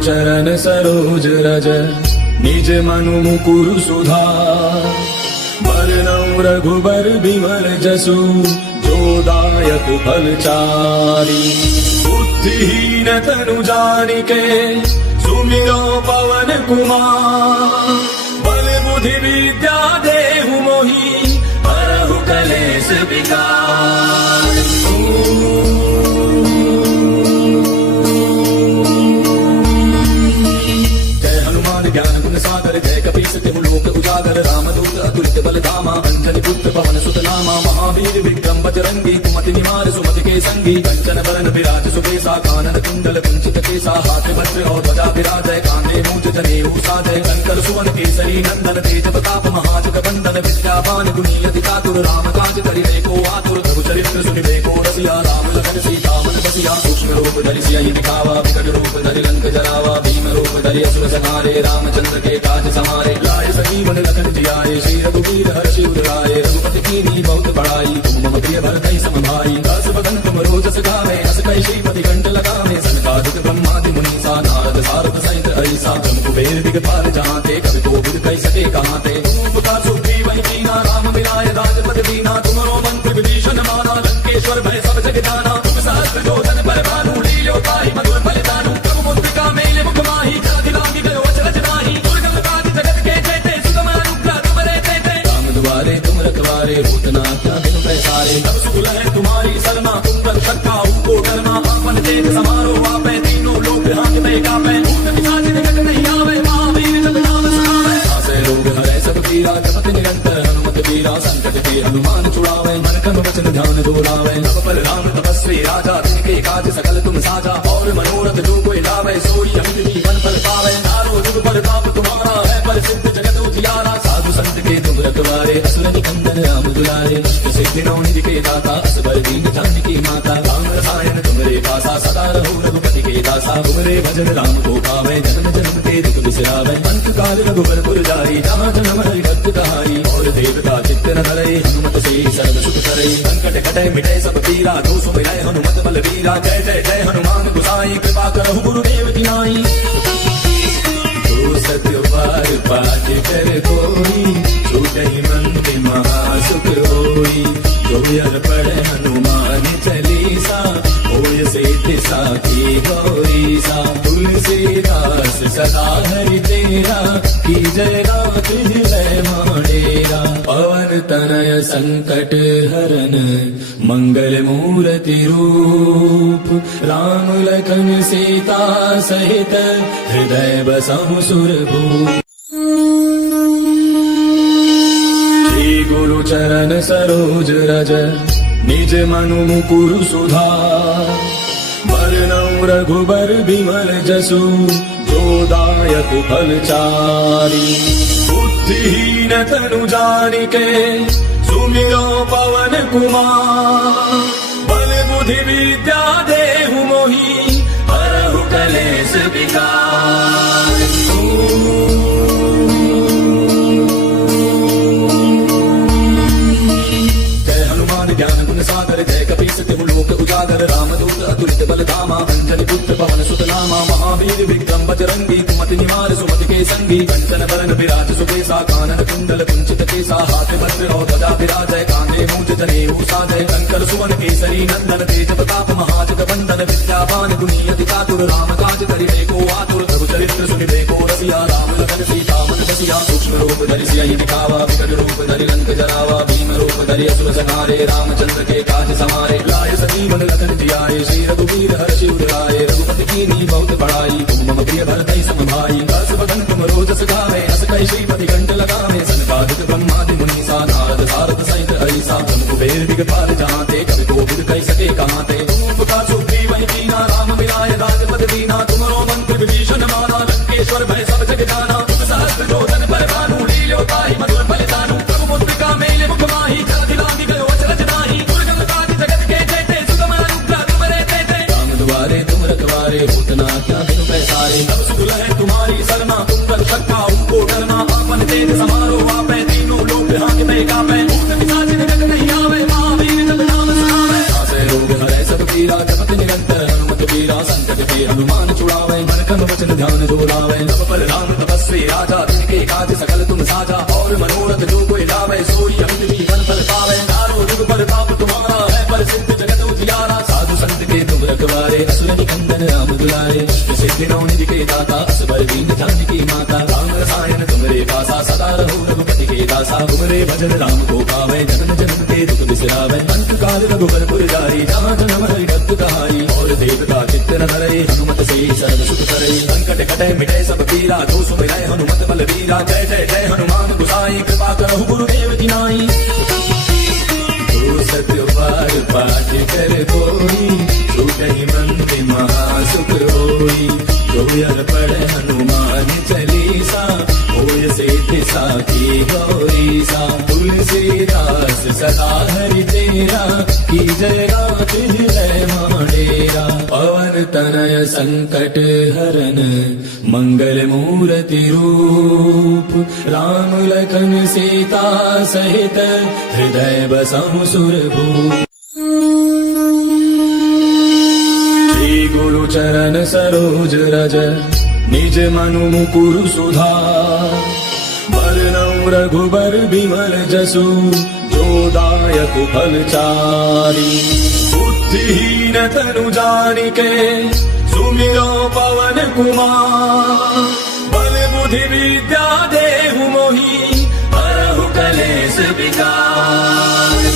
चरण सरोज रज निज मनु मुकुरु सुधार। बरनउँ रघुबर बिमल जसु जो दायक फलचारी। बुद्धिहीन तनु जानिके सुमिरो पवन कुमार। बल बुद्धि विद्या देहु मोहि हरहु कलेश विकार। ज्ञान गुण सागर जय कपीस तिहु लोक उजागर। रामदूत अतुलित बल धामा अंजनी पुत्र पवन सुत नामा। महावीर विक्रम बजरंगी कुमति निवार सुमति के संगी। कंचन बरन विराज सुबेसा कानन कुंडल कुंचित केसा। हाथ वज्र और ध्वजा विराजय कांधे मूंज जनेऊ साजय। कंकर सुवन केसरी नंदन तेज प्रताप महाजग बंदन। विद्यावान गुणी अति चातुर राम काज करिबे को आतुर। प्रभु चरित्र सुनिबे को रसिया राम लखन सीता मन बसिया। सूक्ष्म रूप धरि सियहि दिखावा विकट रूप धरि लंक जरावा। भीम रूप धरि असुर संहारे रामचंद्र के काज समारे। लाए सजीवन लखन जियाए श्री रघुवीर हर्षि उर लाए। रघुपति कीन्ही बहुत बड़ाई तुम मम प्रिय भरतहि सम भाई। दास बदन तुम रोजस गावे हस कहि श्रीपति कंठ लगावे। सनकादिक ब्रह्मादि मुनीसा नारद सारद सहित ऐसा। तुम कुबेर दिगपाल जहांते कवि कोविद कहि सके कहांते। तुम पुकार सुग्रीवहि कीना राम मिलाय राजपद दीना। तुमरो मंत्र विभीषण माना लंकेश्वर भय सब जग जाना। तुम सहस्त्र जोधन पर भानु लील्यो ताहि मधुर फल दानु। प्रभु मुद्रिका मेले मुख माहि जलधि लांघि गयो अचरज नाहि। दुर्गम काज जगत के जेते सुगम अनुग्रह तुमरे तेते। राम दुआरे तुम रखवारे होत न आज्ञा बिनु पैसारे। तब सुख है तुम्हारी सरना तुम कर सकता को डरना। आपन तेज समारो आपे तीनों लोक हांकते कापे। भूत पिशाच निकट नहीं आवे महावीर जब नाम सुनावे। आसे रोग हरै सब पीरा जपत निरंतर हनुमत वीरा। संकट के हनुमान छुड़ावे मन क्रम वचन ध्यान दोहरावे। नव पर राम तपस्वी राजा तिनके काज सकल तुम साजा। और मनोरथ जो कोई लावे सोई अमित जीवन फल पावे। नारो जुग पर ताप तुम्हारा है प्रसिद्ध जगत उजियारा। साधु संत के तुम रखवारे असुर निकंदन राम दुलारे। अष्ट सिद्धि नौ निधि के दाता असबर दीन जानकी माता। राम रसायन तुमरे पासा सदा रहो रघुपति के दासा। तुमरे भजन राम को पावे जन्म जन्म के दुख बिसरावे। अंत काल रघुबर पुर जाई जहाँ जन्म हरि भक्त कहाई। और देवता चित्त न धरे हनुमत से सर्व सुख करे। संकट कटे मिटे सब पीरा जो सो मिले हनुमत बल वीरा। जय जय जय हनुमान गोसाई कृपा करहु गुरुदेव की नाई। तो सत्य पार पाठ कर कोई छूटहि मंत्र महासुख होई। जो यर पढ़े हनुमान चालीसा होय सिद्धि साखी गौरीसा। तुलसीदास सदा हरि तेरा की जय रात हृदय माडेरा। पवन तनय संकट हरन मंगल मूर्ति रूप। राम लखन सीता सहित हृदय बसहु सुरभूप। श्री गुरु चरण सरोज रज निज मनु मुकुरु सुधार। बरनउँ रघुबर बिमल जसु जो दायक फलचारी। बुद्धिहीन तनु जानिके सुमिरो पवन कुमार। बल बुद्धि विद्या देहु मोहि हरहु कलेश विकार। जय हनुमान ज्ञान गुण सागर जय कपीस तिहु लोक उजागर। रामदूत अतुलित बल धामा अंजनी पुत्र पवन सुत नामा। महावीर विक्रम बजरंगी कुमति निवार सुमति के संगी। कंचन बरन विराज सुबेसा कानन कुंडल कुंचित केसा। हाथ वज्र और ध्वजा विराजय कांधे मूंज जनेऊ साजय। कंकर सुवन केसरी नंदन तेज प्रताप महाजग बंदन। विद्यावान गुणी अति चातुर राम काज करिबे को आतुर। प्रभु चरित्र सुनिबे को रसिया राम लखन सीता मन बसिया। सूक्ष्म रूप धरि सियहि दिखावा विकट रूप धरि लंक जरावा। भीम रूप धरि असुर संहारे रामचंद्र के काज समारे। लाए सजीवन लखन जियाए श्री रघुवीर हर्षि उर लाए। रघुपति कीन्ही बहुत बड़ाई तुम मम प्रिय भरतहि सम भाई। दास बदन तुम रोजस गावे हस कहि श्रीपति कंठ लगावे। सनकादिक ब्रह्मादि मुनीसा नारद सारद सहित ऐसा। तुम कुबेर दिगपाल जहांते कवि कोविद कहि सके कहांते। तुम पुकार सुग्रीवहि कीना राम मिलाय राजपद दीना। तुमरो मंत्र विभीषण माना लंकेश्वर भय सब जग जाना। तुम सहस्त्र जोधन पर भानु लील्यो ताहि मधुर फल दानु। प्रभु मुद्रिका मेले मुख माहि जलधि लांघि गयो अचरज नाहि। दुर्गम काज जगत के जेते सुगम अनुग्रह तुमरे तेते। राम दुआरे तुम रखवारे होत न आज्ञा बिनु पैसारे। तब सुख है तुम्हारी सरना तुम कर सकता को डरना। आपन तेज समारो आपे तीनों लोक हांकते कापे। भूत पिशाच निकट नहीं आवे महावीर जब नाम सुनावे। आसे रोग हरै सब पीरा जपत निरंतर हनुमत वीरा। संकट के हनुमान छुड़ावे मन क्रम वचन ध्यान जो लावे। तब पर राम तपस्वी राजा, तिनके काज सकल तुम साजा। और मनोरथ जो कोई लावे, सोई अमित जीवन फल पावे। चारों जुग पर ताप तुम्हारा है, पर सिद्ध जगत उजियारा। साधु संत के तुम रखवारे, असुर निकंदन राम दुलारे। सिद्धि नौ निधि के दाता, असबर दीन जानकी माता। राम रसायन तुमरे पासा, सदा रहो रघुपति के दासा। तुमरे भजन राम को पावे, जन्म जन्म के दुख बिसरावे। अंत काल रघुबर पुर जाई, जहाँ जन्म हरि भक्त कहाई। और देवता चित्त न धरे, हनुमत से सर्व सुख करे। संकट कटे मिटे सब पीरा, जो सुमिरै हनुमत बल वीरा। जय जय जय हनुमान गोसाई, कृपा करहु गुरुदेव की नाई। सत्य पार पाठ कर कोई, छूटहि मंत्र महासुख होई। जो यह पढ़े हनुमान चालीसा, होय सिद्धि साखी गौरीसा। तुलसीदास सदा हरि तेरा, की जय गात हृदय माडेरा। पवन तनय संकट हरन, मंगल मूर्ति रूप। राम लखन सीता सहित, हृदय बसहु सुरभूप। श्री गुरु चरण सरोज रज, निज मनु मुकुरु सुधार। बरनउँ रघुबर बिमल जसु, जो दायक फल चारि। बुद्धिहीन तनु जानिके, सुमिरो पवन कुमार। बल बुद्धि विद्या देहु मोहि, हरहु कलेश विकार।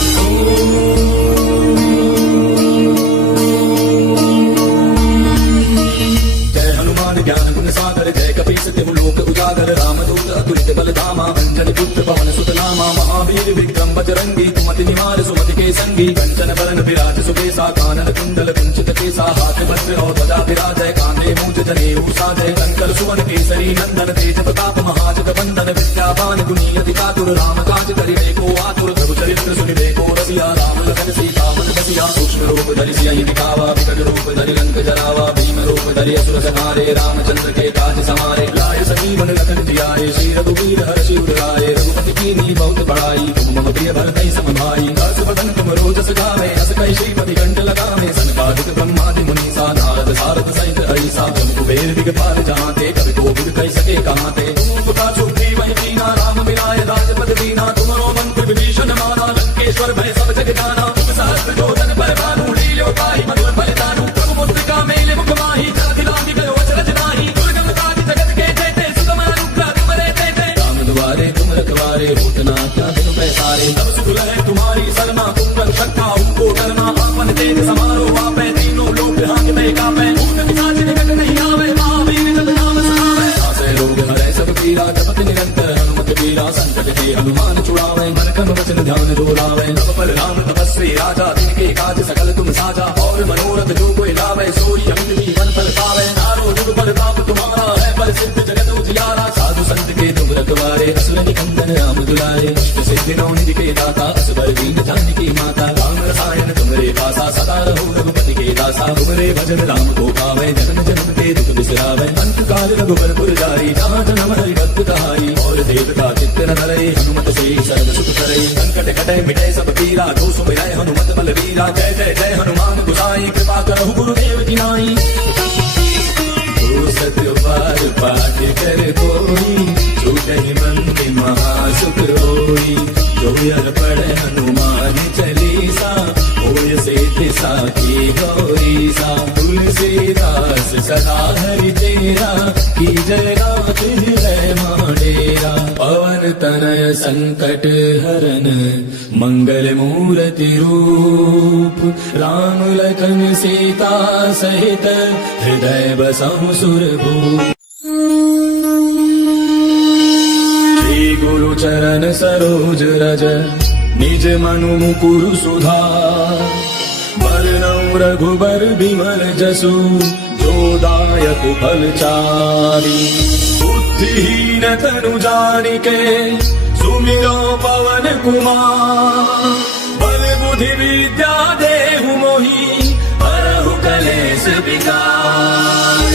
ज्ञान गुण सागर, जय कपीस तिहु लोक उजागर। रामदूत अतुलित बल धामा, अंजनी पुत्र पवन सुत नामा। महावीर विक्रम बजरंगी, कुमति निवार सुमति के संगी। कंचन बरन विराज सुबेसा, कानन कुंडल कुंचित केसा। हाथ वज्र और ध्वजा विराजय, कांधे मूंज जनेऊ साजय। शंकर सुवन केसरी नंदन, तेज प्रताप महाजग बंदन। विद्यावान गुणी अति चातुर, राम काज करिबे को आतुर। प्रभु चरित्र सुनिबे को रसिया, राम लखन सीता मन बसिया। सूक्ष्म रूप धरि सियहि दिखावा, विकट रूप धरि लंक जरावा। भीम रूप धरि असुर संहारे, रामचंद्र के काज समारे। लाय संजीवन लखन जियाए, श्री रघुवीर हर्षि उर लाए। रघुपति कीन्ही बहुत बड़ाई, तुम मम प्रिय भरतहि सम भाई। हर्ष बदन तुम रोजस गावे, हस कहि श्रीपति कंठ लगावे। सनकादिक ब्रह्मादि मुनीसा, नारद सारद सहित हरिसा। जम कुबेर दिगपाल जहाँते, कवि कोविद कहि सके कहाते। तुम पुता सुग्रीव वही कीना, राम मिलाय राजपद दीना। तुमरो मंत्र विभीषण माना, लंकेश्वर भय सब जग जाना। सहस्त्र जोधन पर भानु, लील्यो ताहि मधुर बलिदानु। प्रभु मुद्रिका मेलि मुख माहि, जलधि लांघि गयो अचरज नाहि। दुर्गम काज जगत के जेते, सुगम अनुग्रह तुमरे तेते। राम दुआरे तुम रखवारे, होत न आज्ञा बिनु पैसारे। तब सुख लहै तुम्हारी सरना, तुम रक्षक उनको डरना। आपन तेज समारो आपै, तीनों लोक हांकते कापै। भूत पिशाच निकट नहीं आवे, महावीर जब नाम सुनावै। नासै रोग हरै सब पीरा, जपत निरंतर हनुमत वीरा। संकट के हनुमान छुड़ावै, मन क्रम वचन ध्यान जो लावै। तब पर राम तपस्वी राजा, तिनके काज सकल तुम साजा। और मनोरथ जो कोई लावै, सोई अमित जीवन फल पावै। चारों जुग पर ताप तुम्हारा है, पर सिद्ध जगत उजियारा। साधु संत के तुम रखवारे, असुर निकंदन राम दुलारे। अष्ट सिद्धि नौ निधि के दाता, असबर दीन जानकी माता। राम रसायन तुमरे पासा, सदा रहो रघुपति के दासा। तुमरे भजन राम को पावै, जन्म जन्म के दुख बिसरावै। अंत काल रघुबर पुर जाई, जहाँ जन्म हरि भक्त कहाई। और देवता चित्त न धरे, हनुमत से सर्व सुख करे। संकट कटे मिटे सब पीरा, जो सुमिरै हनुमत बल वीरा। जय जय जय हनुमान गोसाई, कृपा करहु गुरुदेव की नाई। सत्य पार पाठ कर कोई, छूटहि मंत्र महासुख होई। जो यह पढ़े हनुमान चालीसा, होय सिद्धि साखी गौरीसा। तुलसीदास सदा हरि तेरा, की जय गात हृदय माडेरा। पवन तनय संकट हरन, मंगल मूर्ति रूप। राम लखन सीता सहित, हृदय बसहु सुरभूप। श्री गुरु चरण सरोज रज, निज मनु मुकुरु सुधार। बरनउँ रघुबर बिमल जसु, जो दायक फल चारि। बुद्धिहीन तनु जानिके, सुमिरो पवन कुमार। बल बुद्धि विद्या देहु मोहि, हरहु कलेश विकार।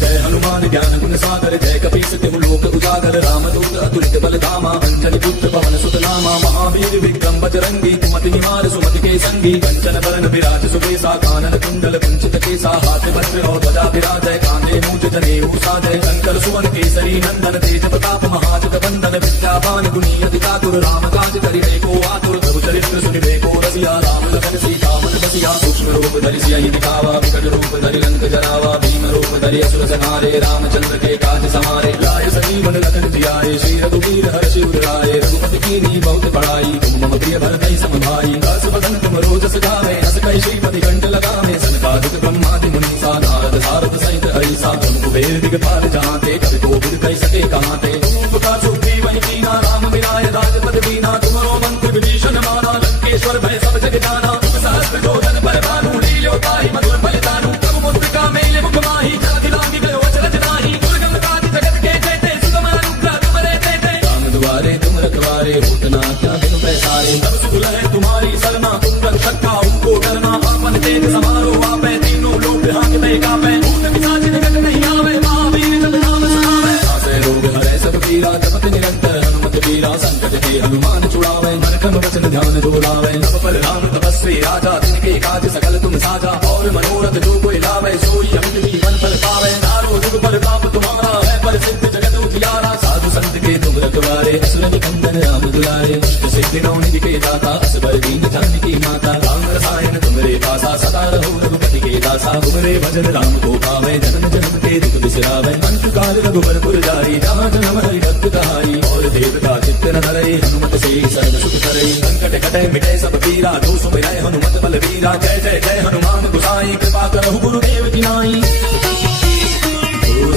जय हनुमान ज्ञान गुण सागर, जय कपीस तिहु लोक उजागर। रामदूत अतुलित बल धामा, अंजनी पुत्र पवन सुत नामा। महावीर विक्रम बजरंगी कुमति निवार सुमति के संगी कंचन बरन विराज सुबेसा कानन कुंडल कुंचित केसा हाथ वज्र और ध्वजा विराजय कांधे मूंज जनेऊ साजय शंकर सुवन केसरी नंदन तेज प्रताप महाजग बंदन विद्यावान गुणी अति चातुर राम काज करिबे को आतुर प्रभु चरित्र सुनिबे को रसिया राम लखन सीता मन बसिया सूक्ष्म रूप धरि सियहि दिखावा विकट रूप धरि लंक जरावा भीम रूप धरि असुर संहारे रामचंद्र के काज समारे लाय संजीवन लखन जियाए श्री रघुवीर हर्षि उर लाए रघुपति कीन्ही बहुत बड़ाई तुम मम प्रिय भरतहि सम भाई दस बदन तुम रोजस गावे हस कहि श्रीपति कंठ लगावे सनकादिक ब्रह्मादि मुनीसा नारद सारद सहित हरिसा तुम कुबेर दिगपाल जहांते कवि कोविद कहि सके कहांते तुम प्रकाश सुग्रीव वही कीना राम मिलाय राजपद दीना तुमरो मंत्र विभीषण माना लंकेश्वर भय सब जग जाना सहस्त्र जोधन पर भानु लील्यो ताहि मधुर फलितानु प्रभु मुद्रिका मेले मुख माहि जाति लांघि गयो अचरज नाही दुर्गम काज जगत के जेते सुगम अनुग्रह तुमरे तेते राम दुआरे तुम रखवारे होत न क्या बिनु पैसारे तब सुख लहै तुम्हारी सरना तुम रक्षक का उनको डरना आपन तेज समारो आपै तीनों लोक हांकते कापै भूत पिशाच निकट नहीं आवे महावीर जब नाम सुनावे आसे रोग हरै सब पीरा जपत निरंतर हनुमत वीरा संकट के हनुमान छुड़ावे मन क्रम वचन ध्यान जो लावे तब पर राम तपस्वी राजा तिनके काज सकल तुम साजा और मनोरथ जो कोई लावे सोई अमित जीवन फल पावे नारो जुग पर ताप तुम्हारा है पर सिद्ध जगत उजियारा साधु संत के तुम रखवारे असुर निकंदन राम दुलारे सिद्धि नौ निधि के दाता असबर दीन जानकी माता राम रसायन तुमरे पासा सदा रहो रघुपति के दासा तुमरे भजन राम को पावे जन्म जन्म के दुख बिसरावे अंत काल रघुबर पुर जाई जहाँ जन्म हरि भक्त कहाई और देवता चित्त न धरे हनुमत से सर्व सुख करे संकट कटे मिटे सब पीरा जो सुमिरै हनुमत बल वीरा जय जय जय हनुमान गोसाई कृपा करहु गुरुदेव की नाई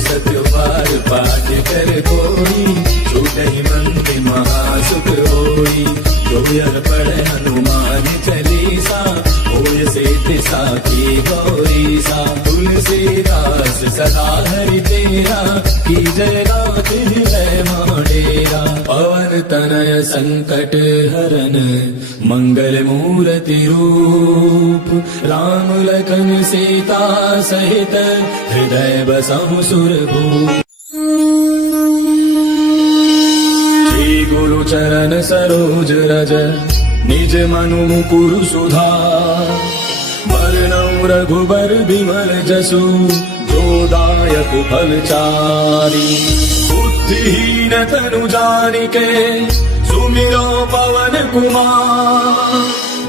सत्य पार पाठ कर कोई छूटहि मंत्र महासुख होई जो यह पढ़े हनुमान चालीसा होय सिद्धि साखी गौरीसा तुलसीदास सदा हरि तेरा की जय रात हृदय माडेरा पवन तनय संकट हरन मंगल मूर्ति रूप राम लखन सीता सहित हृदय बसहु सुरभूप श्री गुरु चरण सरोज रज निज मनु मुकुरु सुधार वरणौ रघुबर बिमल जसु जो दायक फल चारि बुद्धिहीन तनु जानिके सुमिरो पवन कुमार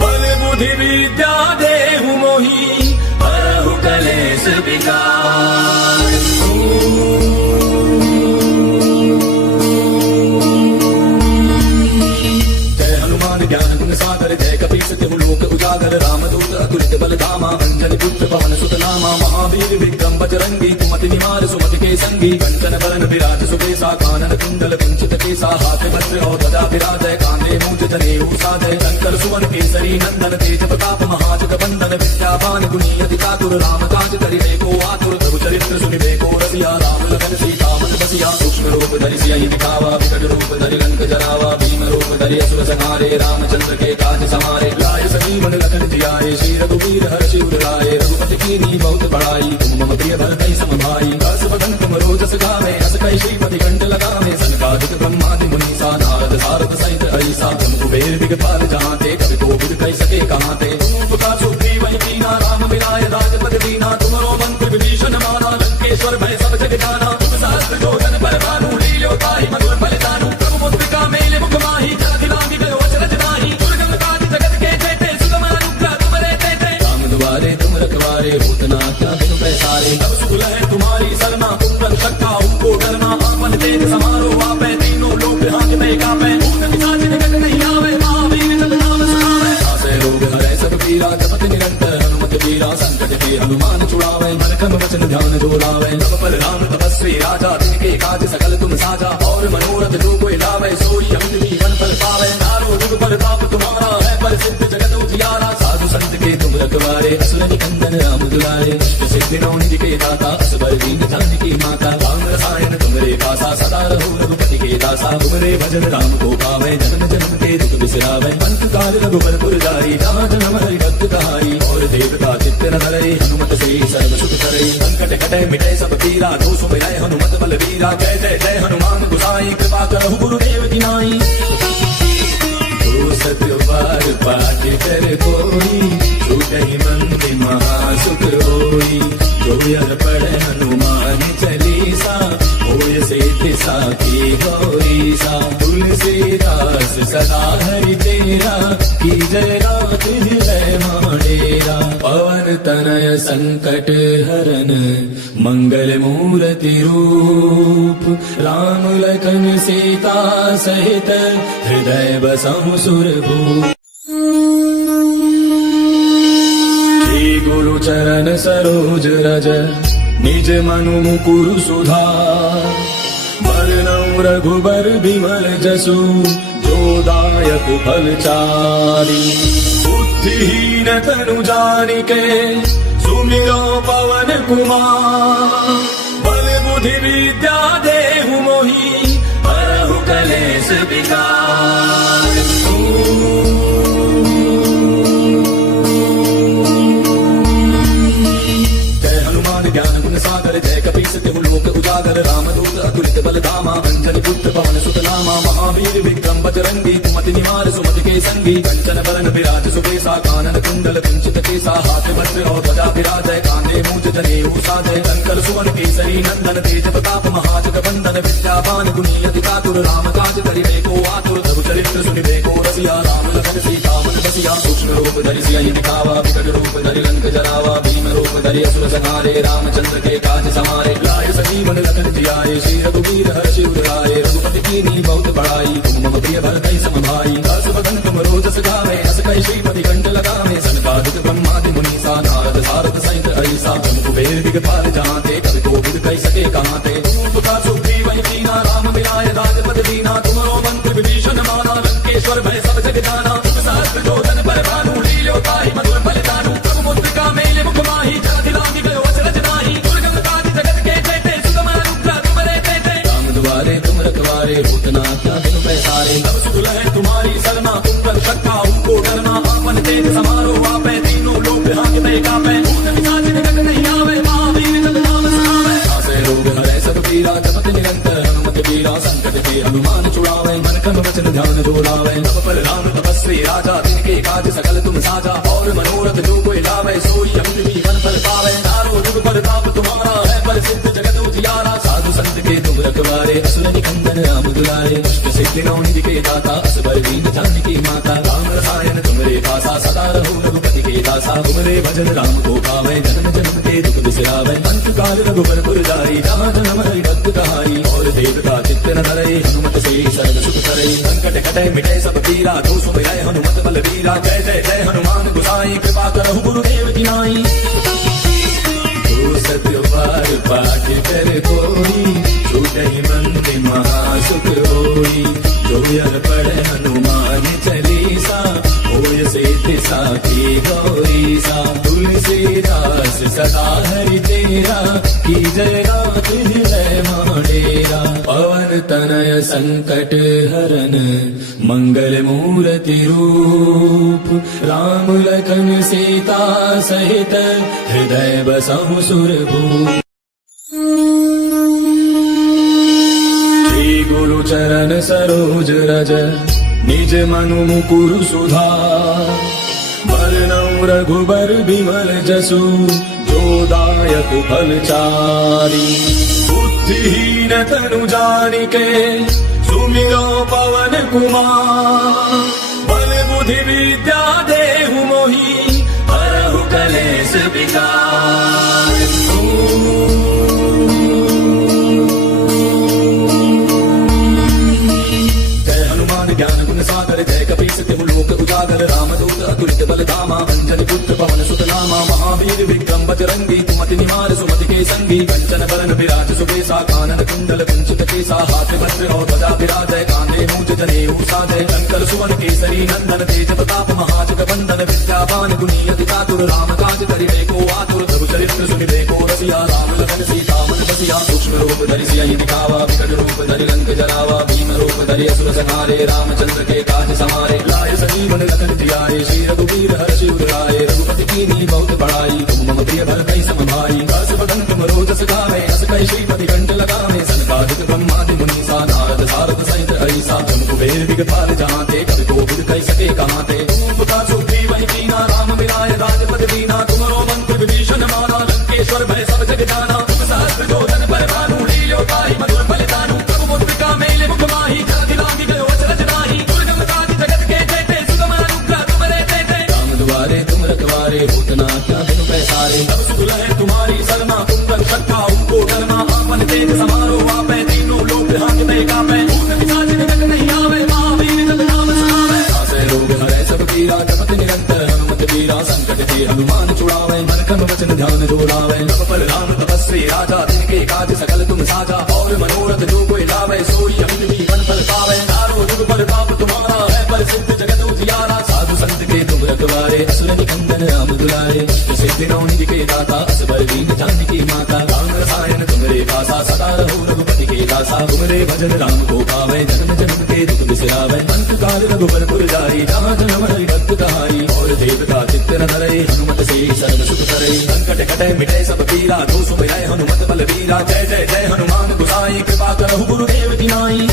बल बुद्धि विद्या देहु मोहि हरहु कलेश विकार ज्ञान गुण सागर जय कपीस तिहु लोक उजागर रामदूत अतुलित बल धामा अंजनी पुत्र पवन सुत नामा महावीर विक्रम बजरंगी कुमति निवार सुमति के संगी कंचन बरन विराज सुबेसा कानन कुंडल कुंचित केसा हाथ वज्र और ध्वजा विराजय कांधे मूंज जनेऊ साजय शंकर सुवन केसरी नंदन तेज प्रताप महाजग बंदन विद्यावान गुणी अति चातुर राम काज करिबे को आतुर प्रभु चरित्र सुनिबे को रसिया राम लखन सीता मन बसिया सूक्ष्म रूप धरि सियहि दिखावा विकट रूप धरि लंक जरावा भीम रूप धरि असुर संहारे रामचंद्र के काज समारे लाय संजीवन लखन जियाए श्री रघुवीर हर्षि उर लाए रघुपति कीन्ही बहुत बड़ाई तुम मम प्रिय भरतहि सम भाई दस बदन तुम रोजस गावे हस कहि श्रीपति कंठ लगावे सनकादिक ब्रह्मादि मुनीसा नारद सारद सहित हरिसा तुम कुबेर दिगपाल जहांते कवि कोविद कहि सके कहांते तुम प्रकाश सुग्रीव वही कीना राम मिलाय राजपद दीना तुमरो मंत्र विभीषण माना लंकेश्वर भय सब जग जाना तुम सहस्त्र जोधन पर भानु लील्यो ताहि मधुर फलितानु प्रभु मुद्रिका मेले मुख माहि जाति लांघि गयो अचरज नाही दुर्गम काज जगत के जेते सुगम अनुग्रह तुमरे तेते राम दुआरे तुम रखवारे होत न क्या बिनु पैसारे तब सुख लहै तुम्हारी सरना तुम रक्षक का उनको डरना आपन तेज समारो आपै तीनों लोक हांकते कापै भूत पिशाच निकट नहीं आवे महावीर जब नाम सुनावे आसे रोग हरै सब पीरा जपत निरंतर हनुमत वीरा संकट के हनुमान छुड़ावे मन क्रम वचन ध्यान जो लावे तब पर राम तपस्वी राजा तिनके काज सकल तुम साजा और मनोरथ जो कोई लावे सोई अमित जीवन फल पावे नारो जुग पर ताप तुम्हारा है पर सिद्ध जगत उजियारा साधु संत के तुम रखवारे असुर निकंदन राम दुलारे सिद्धि नौ निधि के दाता असबर दीन जानकी माता राम रसायन तुमरे पासा सदा रहो रघुपति के दासा तुमरे भजन राम को पावे जन्म जन्म के दुख बिसरावे अंत काल रघुबर पुर जाई जहाँ जन्म हरि भक्त कहाई और देवता चित्त न धरे हनुमत से सर्व सुख करे संकट कटे मिटे सब पीरा जो सुमिरै हनुमत बल वीरा जय जय जय हनुमान गोसाई कृपा करहु गुरुदेव की नाई सत्य सदा हरि तेरा की जय रात हृदय माडेरा पवन तनय संकट हरन मंगल मूर्ति रूप राम लखन सीता सहित हृदय बसहु सुरभूप श्री गुरु चरण सरोज रज निज मनु मुकुरु सुधार बरनउँ रघुबर बिमल जसु जो दायक फलचारी बुद्धिहीन तनु जानिके सुमिरो पवन कुमार बल बुद्धि विद्या देहु मोहि हरहु कलेश विकार जय हनुमान ज्ञान गुण सागर जय कपीस तिहु लोक उजागर रामदूत अतुलित बल धामा अंजनी पुत्र पवन सुत नामा महावीर विक्रम बजरंगी कुमति निवार सुमति के संगी कंचन बरन विराज सुबेसा कानन कुंडल कुंचित केसा हाथ वज्र और ध्वजा विराजय कांधे मूंज जनेऊ साजय कंकर सुवन केसरी नंदन तेज प्रताप महाजग बंदन विद्यावान गुणी अति चातुर राम काज करिबे को आतुर प्रभु चरित्र सुनिबे को रसिया राम लखन सीता मन बसिया सूक्ष्म रूप धरि सियहि दिखावा विकट रूप धरि लंक जरावा भीम रूप धरि असुर संहारे रामचंद्र के काज समारे लाय संजीवन लखन जियाए श्री रघुवीर हर्षि उराए रघुपति कीन्ही बहुत बड़ाई तुम मम प्रिय भरतहि सम भाई दास बदन तुम रोजस गावे अस कहि श्रीपति कंठ लगावे सनकादिक ब्रह्मादि मुनीसा नारद सारद सहित ऐसा तुम कुबेर दिगपाल जहांते कवि कोविद कहि सके कहांते तुम पुता सुग्रीव कीना राम मिलाय राजपद दीना तुमरो मंत्र विभीषण माना लंकेश्वर भय सब जग जाना सहस्त्र जोधन पर भानु लील्यो ताहि मधुर फलदानु प्रभु मुद्रिका मेले मुख माहि जगति लांघि गयो अचरज नाहि दुर्गम काज जगत के जेते सुगम अनुग्रह तुमरे तेते राम दुआरे तुम रखवारे होत न क्या बिनु पैसारे तब सुख लहै तुम्हारी सरना तुम पर सखा उनको डरना आपन तेज समारो आपै तीनों लोक हांकते कापै भूत पिशाच निकट नहीं आवे महावीर जब नाम सुनावे आसे रोग हरै सब पीरा जपत निरंतर हनुमत वीरा संकट के हनुमान छुड़ावे मन क्रम वचन ध्यान जो लावे तब पर राम तपस्वी राजा तिनके काज सकल तुम साजा और मनोरथ जो कोई लावे सोई अमित जीवन फल पावे तारो जुग पर ताप तुम्हारा है पर सिद्ध जगत उजियारा साधु संत के तुम रखवारे असुर निकंदन राम दुलारे अष्ट सिद्धि नौ निधि के दाता असबर दीन जानकी माता राम रसायन तुमरे पासा सदा रहो रघुपति के दासा तुमरे भजन राम को पावे जन्म जन्म के दुख बिसरावे अंत काल रघुबर पुर जाई जहाँ जन्म हरि भक्त कहाई और देवता चित्त न धरे हनुमत से सर्व सुख करे संकट कटे मिटे सब पीरा जो सुमिरै हनुमत बल वीरा जय जय जय हनुमान गोसाई कृपा करहु गुरुदेव की नाई सत्यवार पाठ कर कोई छूटहि मंत्र महासुख होई जो यह पढ़े हनुमान चालीसा होय सिद्धि साखी गौरीसा तुलसीदास सदा हरि तेरा की जय रात हृदय माडेरा पवन तनय संकट हरन मंगल मूर्ति रूप राम लखन सीता सहित हृदय बसहु सुरभूप श्री गुरु चरण सरोज रज निज मनु मुकुरु सुधार बरनउँ रघुबर बिमल जसु जो दायक फलचारी बुद्धिहीन तनु जानिके सुमिरो पवन कुमार बल बुद्धि विद्या देहु मोहि हरहु कलेश विकार जय हनुमान ज्ञान गुण सागर जय कपीस तिहु लोक उजागर रामदूत अतुलित बल धामा अंजनी पुत्र पवन सुत नामा महावीर विक्रम बजरंगी कुमति निवार सुमति के संगी कंचन बरन विराज सुबेसा कानन कुंडल कुंचित केसा हाथ वज्र और ध्वजा विराजय कांधे मूंज जनेऊ साजय कंकर सुवन केसरी नंदन तेज प्रताप महाजग बंदन विद्यावान गुणी अति चातुर राम काज करिबे को आतुर प्रभु चरित्र सुनिबे को रसिया राम लखन सीता मन बसिया सूक्ष्म रूप धरि सियहि दिखावा विकट रूप धरि लंक जरावा भीम रूप धरि असुर संहारे रामचंद्र के काज समारे लाय संजीवन लखन जियाए श्री रघुवीर हर्षि उराए रघुपति कीन्ही बहुत बड़ाई तुम मम प्रिय भरतहि सम भाई दास बदन तुम रोजस गावे अस कहि श्रीपति कंठ लगावे सनकादिक ब्रह्मादि मुनीसा नारद सारद सहित ऐसा तुम कुबेर दिगपाल जहांते कवि कोविद कहि सके कहांते तुम पुता सुग्रीव कीना राम मिलाय राजपद दीना तुमरो मंत्र विभीषण माना लंकेश्वर भय सब जग जाना तुम सहस्त्र जोधन पर भानु लील्यो ताहि मधुर फलदानु प्रभु मुद्रिका मेले मुख माहि जगति लांघि गयो अचरज नाहि दुर्गम काज महावीरा जपत निरंतर हनुमत वीरा संकट ते हनुमान छुड़ावे मन क्रम वचन ध्यान जो लावे नव पर राम तपस्वी राजा तिनके काज सकल तुम साजा और मनोरथ जो कोई लावे सोई अमित जीवन फल पावे चारों जुग पर ताप तुम्हारा है प्रसिद्ध जगत उजियारा साधु संत के तुम रखवारे असुर निकंदन राम दुलारे सिद्धि नौनिधि के दाता असबर दीन जानकी माता राम रसायन तुमरे पासा सदा रहो रघुपति के दासा तुमरे भजन राम को पावे जन्म जन्म के दुख बिसरावे अंत काल रघुबर पुर जाई जहाँ जन्म हरि भक्त कहाई और देवता चित्त न धरे हनुमत से सर्व सुख करे संकट कटे मिटे सब पीरा जो सुमिरै हनुमत बल वीरा जय जय जय हनुमान गोसाई कृपा करहु गुरुदेव की नाई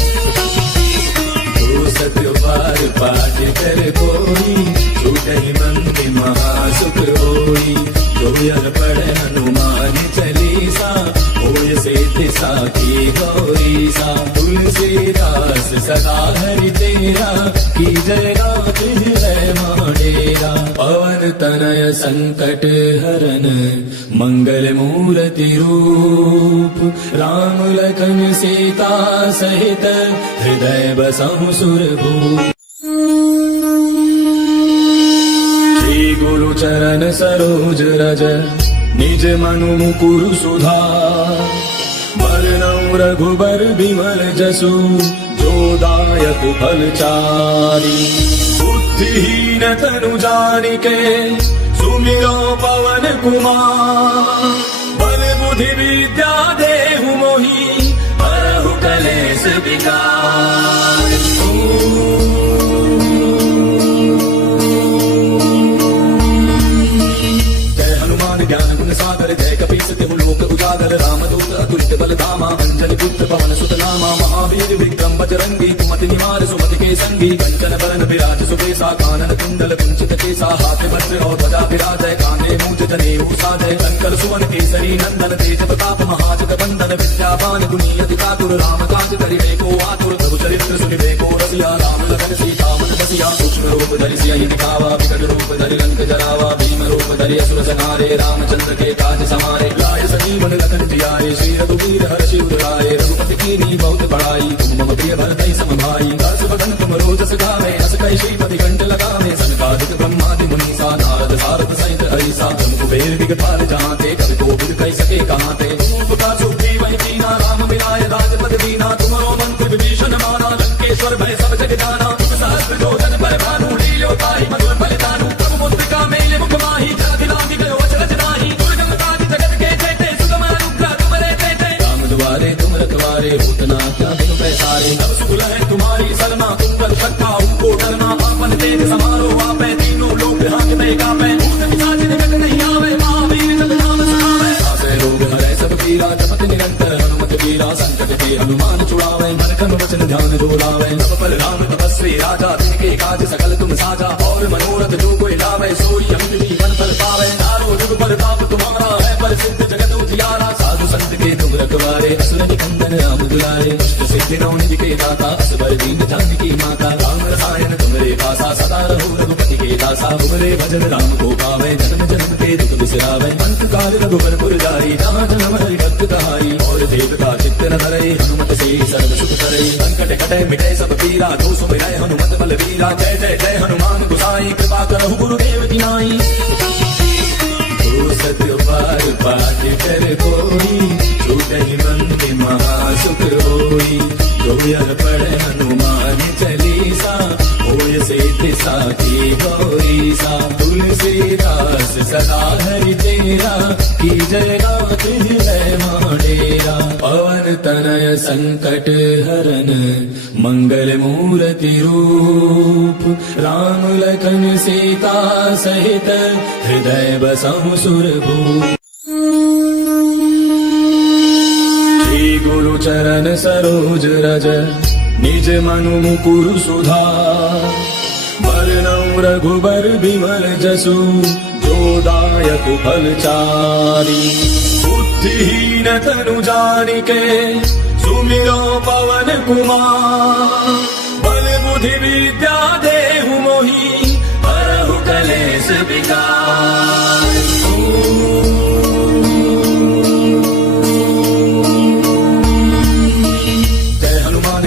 सत्य बार पाठ कर कोई छूटहि मंदिर महासुख होई जो यह पढ़े हनुमान चालीसा होय सिद्धि साखी गौरीसा तुलसीदास सदा हरि तेरा की जय रात है माडेरा पवन तनय संकट हरन मंगल मूर्ति रूप राम लखन सीता सहित हृदय बसहु सुरभूप श्री गुरु चरण सरोज रज निज मनु मुकुरु सुधार वरनौ रघुबर बिमल जसु जो दायक फलचारी बुद्धिहीन तनु जानिके सुमिरो पवन कुमार बल बुद्धि विद्या देहु मोहि हरहु कलेश विकार ज्ञान गुण सागर जय कपीस तिहु लोक उजागर रामदूत अतुलित बल धामा अंजलि पुत्र पवन सुत नामा महावीर विक्रम बजरंगी कुमति निवार सुमति के संगी कंचन बरन विराज सुबेसा कानन कुंडल कुंचित केसा हाथ वज्र और ध्वजा विराजय काने मूंज जनेऊ साजय शंकर सुवन केसरी नंदन तेज प्रताप महाजग बंदन विद्यावान गुणी अति चातुर राम काज करिबे को आतुर प्रभु चरित्र सुनिबे को रसिया राम लखन सीता मन बसिया सूक्ष्म रूप धरि सियहि दिखावा विकट रूप धरि लंक जरावा भीम रूप धरि असुर संहारे रामचंद्र के काज समारे लाय सजीवन लखन जियारे श्री रघुवीर हर्षि उर लाए रघुपति कीन्ही बहुत बड़ाई तुम मम प्रिय भरतहि सम भाई दास बदन तुम रोजस गावे अस कहि श्रीपति कंठ लगावे सनकादिक ब्रह्मादि मुनीसा नारद सारद सहित हरिसा तुम कुबेर दिगपाल जहाँ ते कवि कोविद कहि सके कहाँ ते तुम उपकार सुग्रीव वही कीना राम मिलाय राजपद दीना तुमरो मंत्र विभीषण माना लंकेश्वर भय सब जग जाना सहस्त्र जो जन पर भानु लील्यो ताहि मधुर बलिदानु तब मुद्रिका मेले मुख माही जगति लागी गयो तुम रखवारे उतना क्या बिनु पैसारे अब सुगल है तुम्हारी सलमा तुम कर सकता उनको डरना आपन तेज समारो आपे तीनों लोग हाथ कापे भूत पिशाच निकट नहीं आवे महावीर जब नाम सुनावे आसे रोग हरे सब पीरा जपत निरंतर हनुमत वीरा संकट ते हनुमान छुड़ावे मन क्रम वचन ध्यान जो लावे नव पर राम तपस्वी राजा तिनके काज सकल तुम साजा और मनोरथ जो कोई लावे सोई अमित जीवन फल पावे चारों जुग पर ताप तुम्हारा है प्रसिद्ध जगत उजियारा साधु संत के तुम रखवारे असुर निकंदन राम दुलारे सिद्धि नौनिधि के दाता असबर दीन जानकी माता राम रसायन तुमरे पासा सदा रहो रघुपति के दासा तुमरे भजन राम को पावे जन्म जन्म के दुख बिसरावे अंत काल रघुबर पुर जाई जहाँ जन्म हरि भक्त कहाई और देवता चित्त न धरे हनुमत से सर्व सुख करे संकट कटे मिटे सब पीरा जो सुमिरै हनुमत बल वीरा जय जय जय हनुमान गोसाई कृपा करहु गुरुदेव की नाई सत्य बार पाठ कर कोई छूटहि मंदिर महासुख होई जो यह पढ़े हनुमान चालीसा होय सिद्धि साखी गौरीसा तुलसीदास सदा हरि तेरा की जय रात है माडेरा पवन तनय संकट हरन मंगल मूर्ति रूप राम लखन सीता सहित हृदय बसहु सुरभूप श्री गुरु चरण सरोज रज निज मनु मुकुरु सुधार वरनौ रघुबर बिमल जसु जो दायक फलचारी बुद्धिहीन तनु जानिके सुमिरो पवन कुमार बल बुद्धि विद्या देहु मोहि हरहु कलेश विकार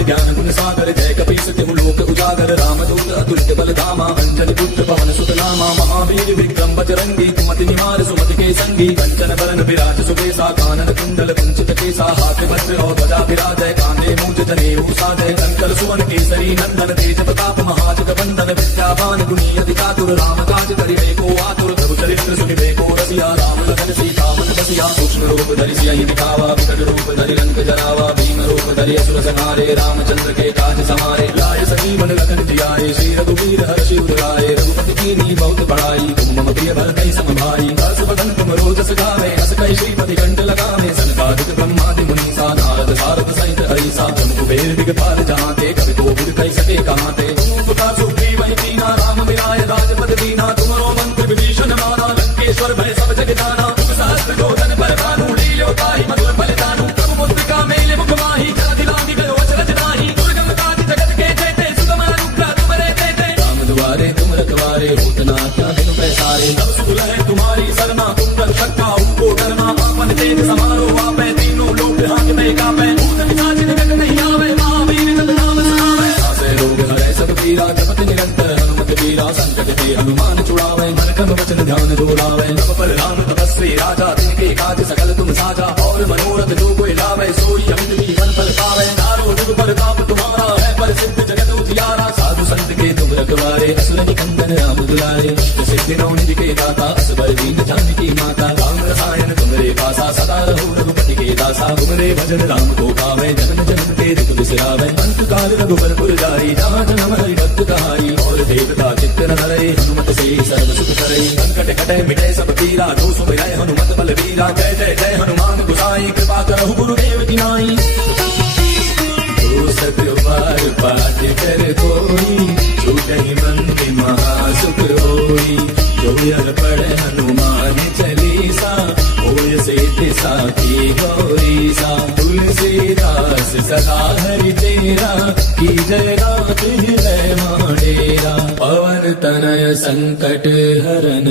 ज्ञान गुण सागर जय कपीस तिहु लोक उजागर रामदूत अतुलित बल धामा अंजलि अंजनी पुत्र पवन सुत नामा महावीर विक्रम बजरंगी कुमति निवार सुमति के संगी कंचन बरन विराज सुबेसा कानन कुंडल कुंचित केसा हाथ वज्र और ध्वजा विराजय कांधे मूंज जनेऊ साजय कंकर सुवन केसरी नंदन तेज प्रताप महाजग बंदन विद्यावान गुणी अति चातुर राम काज करिबे को आतुर प्रभु चरित्र सुनिबे को रसिया राम लखन सीता मन बसिया सूक्ष्म रूप धरि सियहि दिखावा विकट रूप धरि लंक जरावा भीम रूप धरि असुर संहारे रामचंद्र के काज समारे लाए संजीवन लखन जियाए श्री रघुवीर हर्षि उदराए रघुपति कीन्ही बहुत बड़ाई तुम मम प्रिय भरतहि सम भाई हर्ष बदन तुम रोजस गावे हस कहि श्रीपति कंठ लगावे सनकादिक ब्रह्मादि मुनीसा नारद सारद सहित हरिसा जम कुबेर दिगपाल जहांते कवि कोविद कहि सके कहांते तुम पुकार सुग्रीव वही कीना राम मिलाय राजपद दीना तुमरो मंत्र विभीषण माना लंकेश्वर भय सब जग जाना तुम सहस्त्र जोधन पर भानु लील्यो ताहि मधुर फल जानू प्रभु मुद्रिका मेले मुख माहि जगति लांघि गयो अचरज नाही दुर्गम काज जगत के जेते सुगम अनुग्रह तुमरे तेते राम दुआरे तुम रखवारे होत न क्या बिनु पैसारे तब सुख लहै तुम्हारी सरना तुम कर सकता उनको डरना आपन तेज समारो आपै तीनों लोक हाथ में कापै भूत पिशाच निकट नहीं आवे महावीर जब नाम सुनावे आसे रोग हरै सब पीरा जपत निरंतर हनुमत वीरा संकट ते हनुमान छुड़ावे मन क्रम वचन ध्यान जोड़ावे तब पर राम तपस्वी राजा तिनके काज सकल तुम साजा और मनोरथ जो कोई लावे सोई अमित जीवन फल पावे दारो जुग प्रताप तुम्हारा है प्रसिद्ध जगत उजियारा साधु संत के तुम रखवारे असुर निकंदन राम दुलारे सिद्धि नौ निधि के दाता असबर दीन जानकी माता राम रसायन तुमरे पासा सदा रहो रघुपति के दासा तुमरे भजन राम को पावे जन्म जन्म के दुख बिसरावे अंत काल रघुबर पुर जाई जहाँ जन्म हरि भक्त कहाई और देवता चित्त न धरे हनुमत से सर्व सुख करे संकट कटे मिटे सब पीरा जो सुमिरै हनुमत बल वीरा जय जय जय हनुमान गोसाई कृपा करहु गुरुदेव की नाई सतबार पाठ कर कोई छूटहि मंद महासुख होई जो यह पढ़े हनुमान चालीसा होय सिद्धि साखी गौरीसा तुलसीदास सदा हरि तेरा की जय रात हृदय माडेरा पवन तनय संकट हरन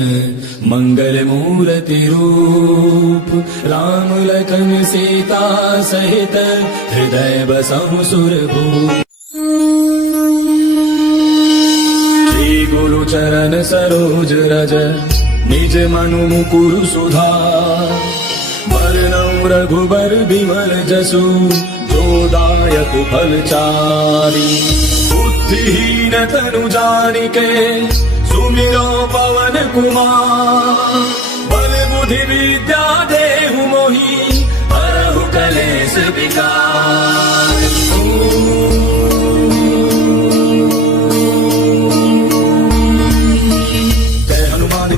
मंगल मूर्ति रूप राम लखन सीता सहित हृदय बसहु सुरभूप श्री गुरु चरण सरोज रज निज मनु मुकुरु सुधार वरनौ रघुबर बिमल जसु जो दायक फल चारि बुद्धिहीन तनु जानिके सुमिरो पवन कुमार बल बुद्धि विद्या देहु मोहि हरहु कलेश विकार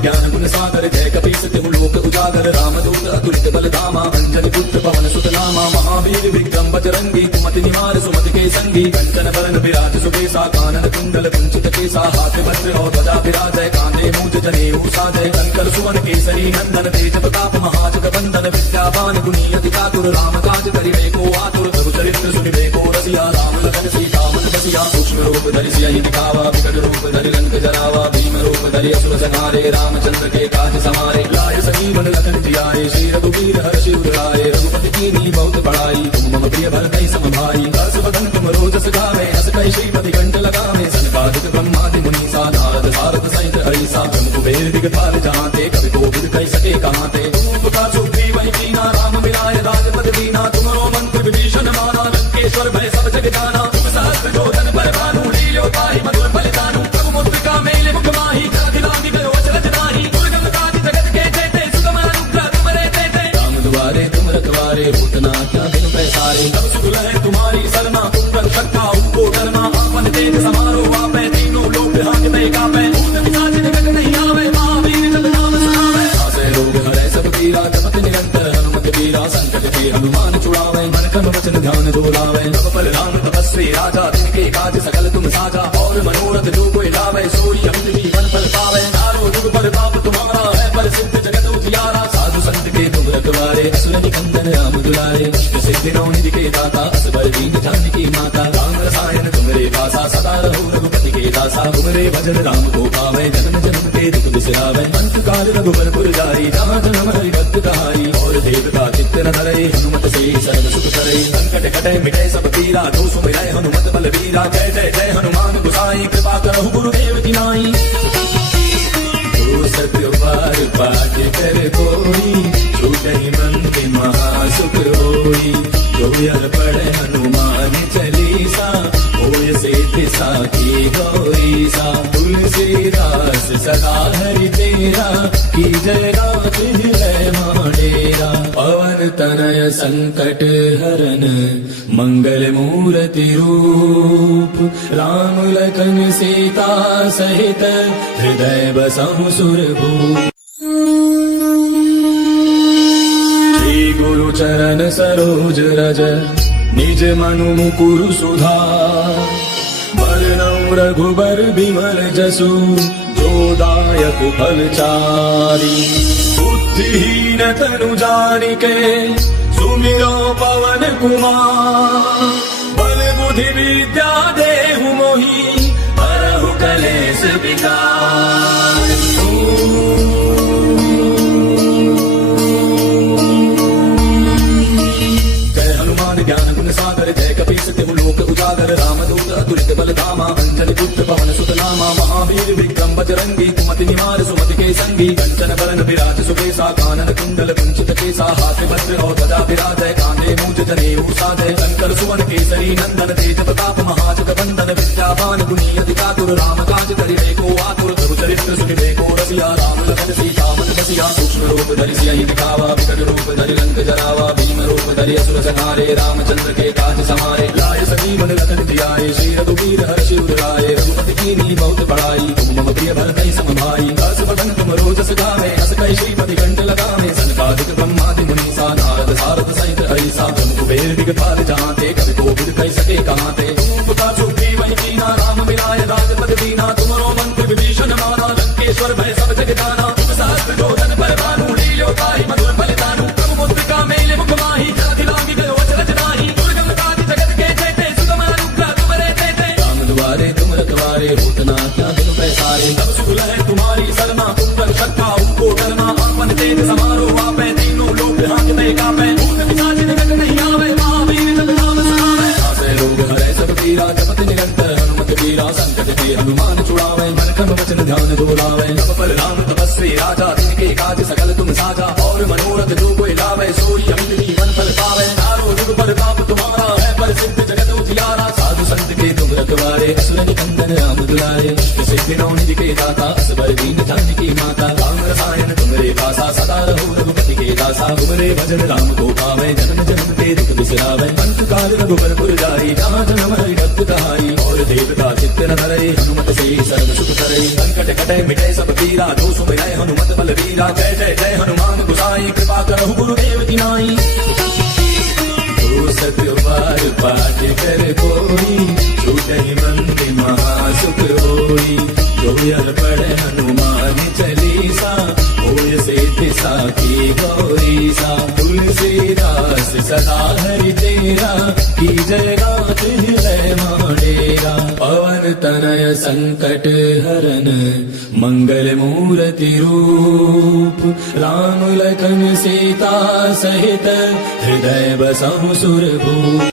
ज्ञान गुण सागर जय कपीस तिहु लोक उजागर रामदूत अतुलित बल धामा अंजनी पुत्र पवन सुत नामा महावीर विक्रम बजरंगी कुमति निवार सुमति के संगी कंचन बरन विराज सुबेसा कानन कुंडल कुंचित केसा हाथ वज्र और ध्वजा विराजय कांधे मूंज जनेऊ साजय कंकर सुवन केसरी नंदन तेज प्रताप महाजग बंदन विद्यावान गुणी अति चातुर राम काज करिबे को आतुर प्रभु चरित्र सुनिबे को रसिया राम लखन सीता मन बसिया सूक्ष्म रूप धरि सियहि दिखावा विकट रूप धरि लंक जरावा भीम रूप धरि असुर संहारे रामचंद्र के काज समारे लाए संजीवन लखन जियाए श्री रघुवीर हर्षि उदराए रघुपति कीन्ही बहुत बड़ाई तुम मम प्रिय भरतहि सम भाई हर्ष बदन तुम रोजस गावे हस कहि श्रीपति कंठ लगावे सनकादिक ब्रह्मादि मुनीसा नारद सारद सहित हरिसा जम कुबेर दिगपाल जहांते कवि कोविद कहि सके कहांते तुम पुकार सुग्रीव वही कीना राम मिलाय राजपद दीना तुमरो मंत्र विभीषण माना लंकेश्वर भय सब जग जाना तुम सहस्त्र जोधन पर भानु लील्यो ताहि मधुर फल जानू प्रभु मुद्रिका मेले मुख माहि जगति लांघि गयो अचरज नाही दुर्गम काज जगत के जेते सुगम अनुग्रह तुमरे तेते राम दुआरे तुम रखवारे होत न क्या बिनु पैसारे तब सुख लहै तुम्हारी सरना तुम कर सकता उनको डरना आपन तेज समारो आपै तीनों लोक हाथ में कापै भूत पिशाच निकट नहीं आवे महावीर जब नाम सुनावे आसे रोग हरै सब पीरा जपत निरंतर हनुमत वीरा संकट ते हनुमान छुड़ावे मन क्रम वचन ध्यान जोड़ावे तब पर राम तपस्वी राजा तिनके काज सकल तुम साजा और मनोरथ जो कोई लावे सोई अमित जीवन फल पावे दारो जुग प्रताप तुम्हारा है प्रसिद्ध जगत उजियारा साधु संत के तुम रखवारे असुर निकंदन राम दुलारे सिद्धि नौ निधि के दाता असबर दीन जानकी माता राम रसायन तुमरे पासा सदा रहो रघुपति के दासा तुमरे भजन राम को पावे जन्म जन्म के दुख बिसरावे अंत काल रघुबर पुर जाई जहाँ जन्म हरि भक्त कहाई और देवता चित्त न धरे हनुमत से सर्व सुख करे संकट कटे मिटे सब पीरा जो सुमिरै हनुमत बल वीरा जय जय जय हनुमान गोसाई कृपा करहु गुरुदेव की नाई। पाठ कर कोई छूटे मन के महासुख होई। जो यर पढ़े हनुमान चालीसा होय सिद्धि साखी गौरी सा। तुलसीदास सदा हरि तेरा की जय रात है माडेरा। पवन तनय संकट हरन मंगल मूर्ति रूप। राम लखन सीता सहित हृदय बसहु सुरभूप। श्री गुरु चरण सरोज रज निज मनु मुकुरु सुधार। बरनउँ रघुबर बिमल जसु जो दायक फलचारी। बुद्धिहीन तनु जानिके सुमिरो पवन कुमार। बल बुद्धि विद्या देहु मोहि हरहु कलेश विकार। ज्ञान गुण सागर जय कपीस तिहु लोक उजागर। रामदूत अतुलित बल धामा अंजनी पुत्र पवन सुत नामा। महावीर विक्रम बजरंगी कुमति निवार सुमति के संगी। कंचन बरन विराज सुबेसा कानन कुंडल कुंचित केसा। हाथ वज्र और ध्वजा विराजय कांधे मूंज जनेऊ साजय। शंकर सुवन केसरी नंदन तेज प्रताप महाजग बंदन। विद्यावान गुणी अति चातुर राम काज करिबे को आतुर। प्रभु चरित्र सुनिबे को रसिया राम लखन सीता मन बसिया। सूक्ष्म रूप धरि सियहि दिखावा विकट रूप धरि लंक जरावा। भीम रूप धरि असुर संहारे रामचंद्र के काज समारे। लाय सजीवन लखन जियाए श्री रघुवीर हर्षि उर लाए। रघुपति कीन्ही बहुत बड़ाई तुम मम प्रिय भरतहि सम भाई। दस बदन तुम रोजस गावे हस कहि श्रीपति कंठ लगावे। सनकादिक ब्रह्मादि मुनीसा नारद सारद सहित ऐसा। तुम कुबेर दिगपाल जहांते कवि कोविद कहि सके कहाते। तुम पुता चुप्पी वही कीना राम मिलाय राजपद दीना। तुमरो मंत्र विभीषण माना लंकेश्वर भय सब जग जाना। सहस्त्र जोधन पर भानु लील्यो ताहि मधुर फलितानु। प्रभु मुद्रिका मेले मुख माहि जलधि लांघि गयो अचरज नाहि। दुर्गम काज जगत के जेते सुगम अनुग्रह तुमरे तेते। राम दुआरे तुम रखवारे होत न क्या बिनु पैसारे। तब सुख लहै तुम्हारी सरना कुंडल शक्का उनको डरना। आपन तेज समारो आपै तीनों लोक हांकते कापै। भूत पिशाच निकट नहीं आवे महावीर जब नाम सुनावे। आसे रोग हरै सब पीरा जपत निरंतर हनुमत वीरा। संकट ते हनुमान छुड़ावे मन क्रम वचन ध्यान दोलावे। जप पर राम तपस्वी राजा तिनके काज सकल तुम साजा। और मनोरथ जो कोई लावे सोई अमित जीवन फल पावे। चारों जुग पर ताप तुम्हारा है प्रसिद्ध जगत उजियारा। साधु संत के तुम रखवारे असुर निकंदन राम दुलारे। इष्ट सिद्धि नौ निधि के दाता असबर दीन जानकी माता। राम रसायन तुमरे पासा सदा रहो रघुपति के दासा। तुमरे भजन राम को पावे जन्म जन्म के दुख बिसरावे। अंत काल रघुबर पुर जाई जहाँ जन्म हरि भक्त कहाई। और देवता चित्त न धरे हनुमत से सर्व सुख करे। संकट कटे मिटे सब पीरा जो सुमिरै हनुमत बलवीरा। जय जय जय हनुमान गोसाई कृपा करहु गुरुदेव की नाई। तो सतबार पाठ कर कोई छूटे मन के महासुख होई। जो यर पढ़े हनुमान चालीसा होय सिद्धि साखी गौरी सा। तुलसीदास सदा हरि तेरा की जय रात है माडेरा। पवन तनय संकट हरन मंगल मूर्ति रूप। राम लखन सीता सहित हृदय बसहु सुरभूप।